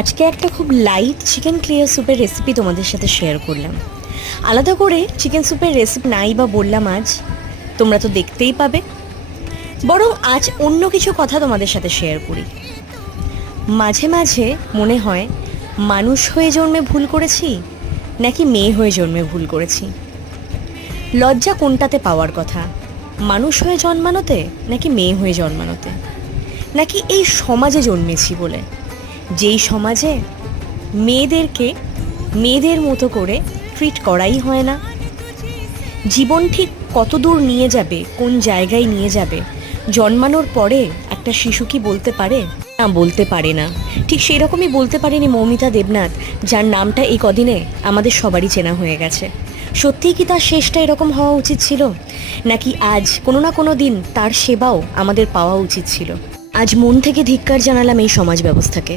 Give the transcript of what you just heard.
আজকে একটা খুব লাইট চিকেন ক্লিয়ার স্যুপের রেসিপি তোমাদের সাথে শেয়ার করলাম। আলাদা করে চিকেন স্যুপের রেসিপি নাই বা বললাম আজ, তোমরা তো দেখতেই পাবে। বরং আজ অন্য কিছু কথা তোমাদের সাথে শেয়ার করি। মাঝে মাঝে মনে হয় মানুষ হয়ে জন্মে ভুল করেছি নাকি মেয়ে হয়ে জন্মে ভুল করেছি। লজ্জা কোনটাতে পাওয়ার কথা, মানুষ হয়ে জন্মানোতে নাকি মেয়ে হয়ে জন্মানোতে, নাকি এই সমাজে জন্মেছি বলে, যেই সমাজে মেয়েদেরকে মেয়েদের মতো করে ট্রিট করাই হয় না। জীবন ঠিক কত দূর নিয়ে যাবে, কোন জায়গায় নিয়ে যাবে, জন্মানোর পরে একটা শিশু কি বলতে পারে? না, বলতে পারে না। ঠিক সেই রকমই বলতে পারেনি মৌমিতা দেবনাথ, যার নামটা এই কদিনে আমাদের সবারই চেনা হয়ে গেছে। সত্যিই কি তার শেষটা এরকম হওয়া উচিত ছিল, নাকি আজ কোনো না কোনো দিন তার সেবাও আমাদের পাওয়া উচিত ছিল? আজ মন থেকে ধিক্কার জানালাম এই সমাজ ব্যবস্থাকে।